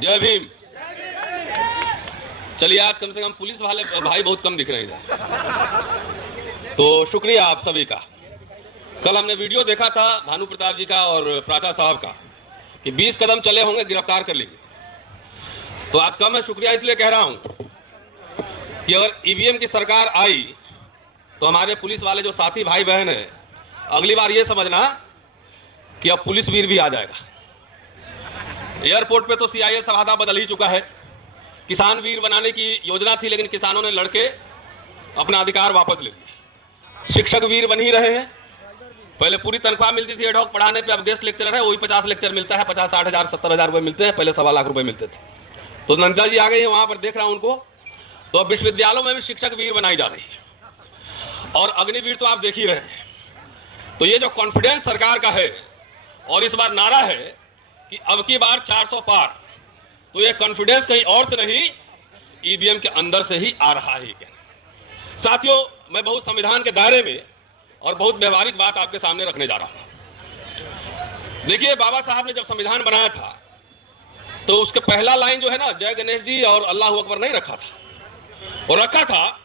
जय भीम। चलिए, आज कम से कम पुलिस वाले भाई बहुत कम दिख रहे हैं, तो शुक्रिया आप सभी का। कल हमने वीडियो देखा था भानु प्रताप जी का और प्राचा साहब का कि 20 कदम चले होंगे गिरफ्तार कर लेंगे। तो आज का मैं शुक्रिया इसलिए कह रहा हूं कि अगर ईवीएम की सरकार आई तो हमारे पुलिस वाले जो साथी भाई बहन हैं, अगली बार ये समझना कि अब पुलिस वीर भी आ जाएगा। एयरपोर्ट पे तो सीआईए सवादा बदल ही चुका है। किसान वीर बनाने की योजना थी, लेकिन किसानों ने लड़के अपना अधिकार वापस ले लिया। शिक्षक वीर बन ही रहे हैं। पहले पूरी तनख्वाह मिलती थी एडहॉक पढ़ाने पे, अब गेस्ट लेक्चरर है वही 50 लेक्चर मिलता है, 50-60 हज़ार 70 हज़ार रुपये मिलते हैं, पहले 1.25 लाख रुपए मिलते थे। तो नंदा जी आ गई है, वहां पर देख रहा हूं उनको। तो अब विश्वविद्यालयों में भी शिक्षक वीर बनाई जा रही है और अग्निवीर तो आप देख ही रहे हैं। तो ये जो कॉन्फिडेंस सरकार का है और इस बार नारा है कि अब की बार 400 पार, तो ये कॉन्फिडेंस कहीं और से नहीं, ईवीएम के अंदर से ही आ रहा है। साथियों, मैं बहुत संविधान के दायरे में और बहुत व्यवहारिक बात आपके सामने रखने जा रहा हूं। देखिए, बाबा साहब ने जब संविधान बनाया था तो उसके पहला लाइन जो है ना, जय गणेश जी और अल्लाह अकबर नहीं रखा था, और रखा था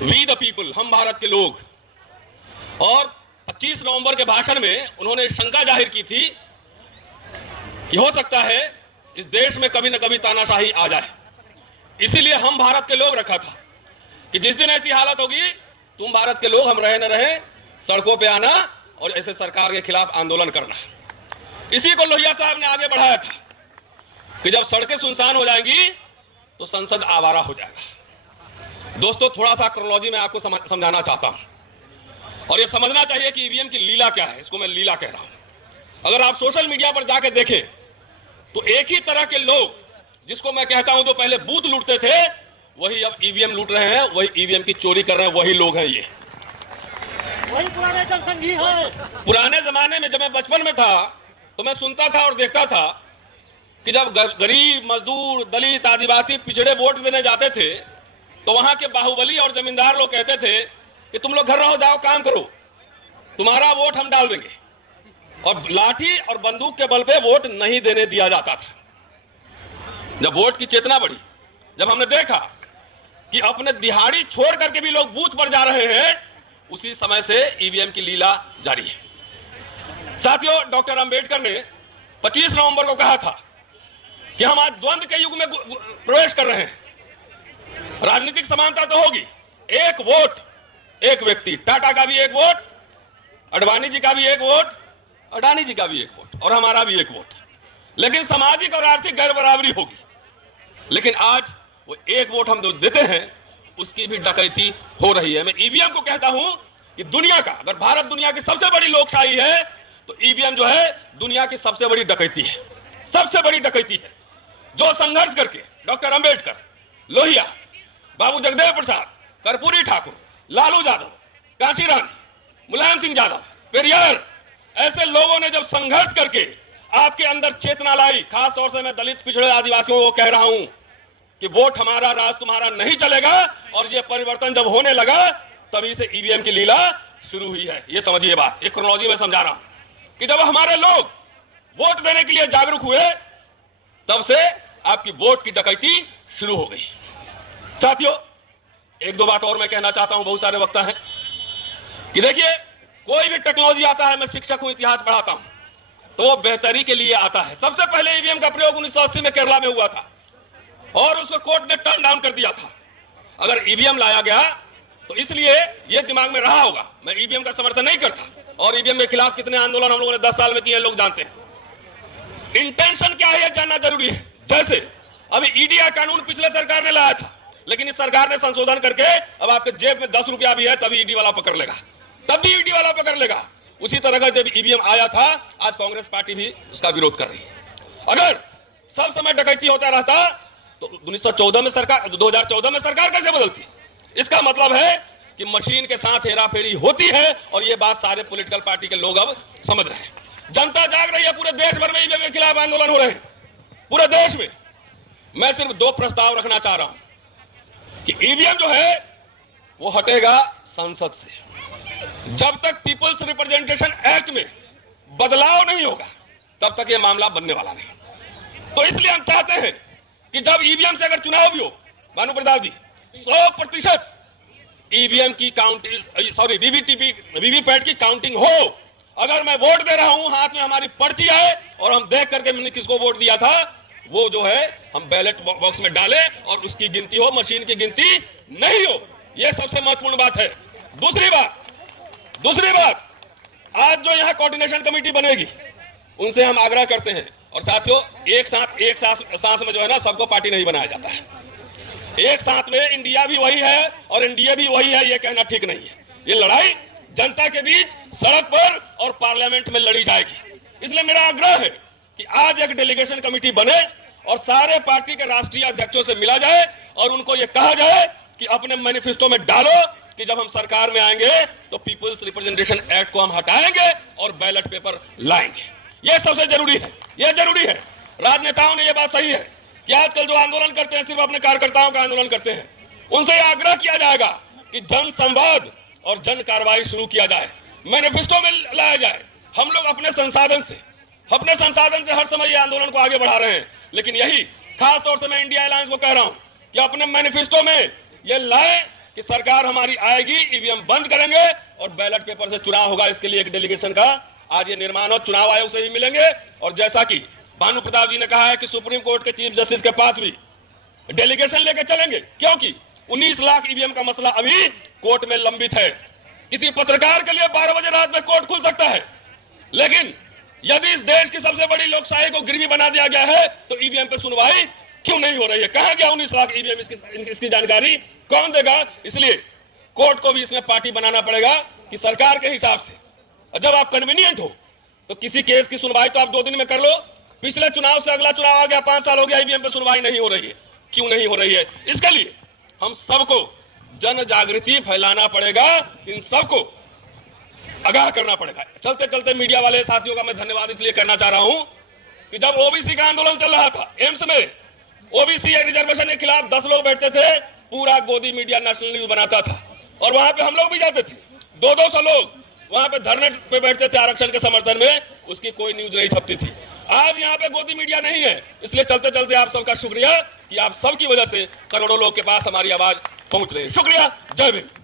वी द पीपल, हम भारत के लोग। और 25 नवंबर के भाषण में उन्होंने शंका जाहिर की थी कि हो सकता है इस देश में कभी न कभी तानाशाही आ जाए, इसीलिए हम भारत के लोग रखा था कि जिस दिन ऐसी हालत होगी, तुम भारत के लोग, हम रहे न रहे, सड़कों पे आना और ऐसे सरकार के खिलाफ आंदोलन करना। इसी को लोहिया साहब ने आगे बढ़ाया था कि जब सड़कें सुनसान हो जाएंगी तो संसद आवारा हो जाएगा। दोस्तों, थोड़ा सा क्रोनोलॉजी में आपको समझाना चाहता हूं, और ये समझना चाहिए कि ईवीएम की लीला क्या है। इसको मैं लीला कह रहा हूं। अगर आप सोशल मीडिया पर जाकर देखें तो एक ही तरह के लोग, जिसको मैं कहता हूं जो पहले बूथ लूटते थे, वही अब ईवीएम लूट रहे हैं, वही ईवीएम की चोरी कर रहे हैं, वही लोग हैं। ये वही पुराने जनसंघी हैं। पुराने जमाने में जब मैं बचपन में था तो मैं सुनता था और देखता था कि जब गरीब, मजदूर, दलित, आदिवासी, पिछड़े वोट देने जाते थे तो वहां के बाहुबली और जमींदार लोग कहते थे कि तुम लोग घर रहो, जाओ काम करो, तुम्हारा वोट हम डाल देंगे। और लाठी और बंदूक के बल पे वोट नहीं देने दिया जाता था। जब वोट की चेतना बढ़ी, जब हमने देखा कि अपने दिहाड़ी छोड़ करके भी लोग बूथ पर जा रहे हैं, उसी समय से ईवीएम की लीला जारी है। साथियों, डॉक्टर अंबेडकर ने 25 नवंबर को कहा था कि हम आज द्वंद्व के युग में प्रवेश कर रहे हैं। राजनीतिक समानता तो होगी, एक वोट एक व्यक्ति, टाटा का भी एक वोट, अडवाणी जी का भी एक वोट, अडानी जी का भी एक वोट, और हमारा भी एक वोट, लेकिन सामाजिक और आर्थिक गैर बराबरी होगी। लेकिन आज वो एक वोट हम जो देते हैं उसकी भी डकैती हो रही है। मैं ईवीएम को कहता हूं कि दुनिया का, अगर भारत दुनिया की सबसे बड़ी लोकशाही है तो ईवीएम जो है दुनिया की सबसे बड़ी डकैती है, सबसे बड़ी डकैती है। जो संघर्ष करके डॉक्टर अंबेडकर, लोहिया, बाबू जगदेव प्रसाद, कर्पूरी ठाकुर, लालू यादव, कांशीराम, मुलायम सिंह यादव, पेरियार, ऐसे लोगों ने जब संघर्ष करके आपके अंदर चेतना लाई, खासतौर से मैं दलित, पिछड़े, आदिवासियों को कह रहा हूं कि वोट हमारा, राज तुम्हारा नहीं चलेगा, और ये परिवर्तन जब होने लगा तभी से ईवीएम की लीला शुरू हुई है। ये समझिए बात, एक क्रोनोलॉजी में समझा रहा हूं कि जब हमारे लोग वोट देने के लिए जागरूक हुए तब से आपकी वोट की डकैती शुरू हो गई। साथियों, एक दो बात और मैं कहना चाहता हूं, बहुत सारे वक्ता हैं कि देखिए, कोई भी टेक्नोलॉजी आता है, मैं शिक्षक हूं, इतिहास पढ़ाता हूं, तो वो बेहतरी के लिए आता है। सबसे पहले ईवीएम का प्रयोग 1980 में केरला में हुआ था और उसको कोर्ट ने टर्न डाउन कर दिया था। अगर ईवीएम लाया गया तो इसलिए ये दिमाग में रहा होगा, मैं ईवीएम का समर्थन नहीं करता, और ईवीएम के खिलाफ कितने आंदोलन हम लोगों ने 10 साल में किए लोग जानते हैं। इंटेंशन क्या है यह जानना जरूरी है। जैसे अभी ईडी कानून पिछले सरकार ने लाया था, लेकिन इस सरकार ने संशोधन करके अब आपके जेब में 10 रुपया भी है तभी ईडी वाला पकड़ लेगा, तब भी ईडी वाला पकड़ लेगा। उसी तरह का जब ईवीएम आया था, आज कांग्रेस पार्टी भी उसका विरोध कर रही है। अगर सब समय डकैती होता रहता तो 1914 में सरकार, 2014 में सरकार कैसे बदलती? इसका मतलब है कि मशीन के साथ हेराफेरी होती है, और ये बात सारे पॉलिटिकल पार्टी के लोग अब समझ रहे हैं। जनता जाग रही है, पूरे देश भर में ईवीएम के खिलाफ आंदोलन हो रहे हैं, पूरे देश में। मैं सिर्फ 2 प्रस्ताव रखना चाह रहा हूं कि ईवीएम जो है वो हटेगा संसद से। जब तक पीपल्स रिप्रेजेंटेशन एक्ट में बदलाव नहीं होगा तब तक ये मामला बनने वाला नहीं। तो तो इसलिए हम चाहते हैं कि जब ईवीएम से अगर चुनाव भी हो, भानु प्रताप जी, 100% ईवीएम की काउंटिंग, सॉरी वीवीपैट की काउंटिंग हो। अगर मैं वोट दे रहा हूं, हाथ में हमारी पर्ची आए और हम देख करके मैंने किसको वोट दिया था, वो जो है हम बैलेट बॉक्स में डालें और उसकी गिनती हो, मशीन की गिनती नहीं हो। यह सबसे महत्वपूर्ण बात है। दूसरी बात, आज जो यहां कोऑर्डिनेशन कमेटी बनेगी, उनसे हम आग्रह करते हैं, और साथियों एक सांस में जो है ना, सबको पार्टी नहीं बनाया जाता है। एक साथ में इंडिया भी वही है और एनडीए भी वही है, यह कहना ठीक नहीं है। ये लड़ाई जनता के बीच सड़क पर और पार्लियामेंट में लड़ी जाएगी। इसलिए मेरा आग्रह है कि आज एक डेलीगेशन कमेटी बने और सारे पार्टी के राष्ट्रीय अध्यक्षों से मिला जाए और उनको यह कहा जाए कि अपने मैनिफेस्टो में डालो कि जब हम सरकार में आएंगे तो पीपुल्स रिप्रेजेंटेशन एक्ट को हम हटाएंगे और बैलेट पेपर लाएंगे। यह सबसे जरूरी है, यह जरूरी है। राजनेताओं ने यह बात सही है कि आजकल जो आंदोलन करते हैं सिर्फ अपने कार्यकर्ताओं का आंदोलन करते हैं। उनसे यह आग्रह किया जाएगा कि जन संवाद और जन कार्रवाई शुरू किया जाए, मैनिफेस्टो में लाया जाए। हम लोग अपने संसाधन से हर समय ये आंदोलन को आगे बढ़ा रहे हैं, लेकिन यही खास तौर से मैं इंडिया अलायंस को कह रहा हूं कि अपने मैनिफेस्टो में ये लाए कि सरकार हमारी आएगी, ईवीएम बंद करेंगे और बैलेट पेपर से चुनाव होगा। इसके लिए एक डेलीगेशन का आज ये निर्माण हो, चुनाव आयोग से ही मिलेंगे। और जैसा कि भानु प्रताप जी ने कहा है कि सुप्रीम कोर्ट के चीफ जस्टिस के पास भी डेलीगेशन लेके चलेंगे, क्योंकि 19 लाख ईवीएम का मसला अभी कोर्ट में लंबित है। किसी पत्रकार के लिए 12 बजे रात में कोर्ट खुल सकता है, लेकिन यदि इस देश की सबसे बड़ी लोकशाही को गिरवी बना दिया गया है तो ईवीएम पे सुनवाई क्यों नहीं हो रही है? कहां गया 19 लाख ईवीएम? इसकी जानकारी कौन देगा? इसलिए कोर्ट को भी इसमें पार्टी बनाना पड़ेगा कि सरकार के हिसाब से जब आप कन्वीनियंट हो तो किसी केस की सुनवाई तो आप 2 दिन में कर लो। पिछले चुनाव से अगला चुनाव आ गया, 5 साल हो गया, ईवीएम पे सुनवाई नहीं हो रही है। क्यों नहीं हो रही है? इसके लिए हम सबको जन जागृति फैलाना पड़ेगा, इन सबको आगाह करना पड़ेगा। चलते चलते मीडिया वाले साथियों का मैं धन्यवाद इसलिए करना चाह रहा हूं कि जब ओबीसी का आंदोलन चल रहा था, एम्स में ओबीसी रिजर्वेशन के खिलाफ 10 लोग बैठते थे, पूरा गोदी मीडिया नेशनल न्यूज बनाता था और वहां पे हम लोग भी जाते थे। 200 लोग वहां पे धरने पे बैठते थे आरक्षण के समर्थन में, उसकी कोई न्यूज नहीं छपती थी। आज यहाँ पे गोदी मीडिया नहीं है, इसलिए चलते चलते आप सबका शुक्रिया कि आप सबकी वजह से करोड़ों लोग के पास हमारी आवाज पहुंच रही है। शुक्रिया, जय भीम।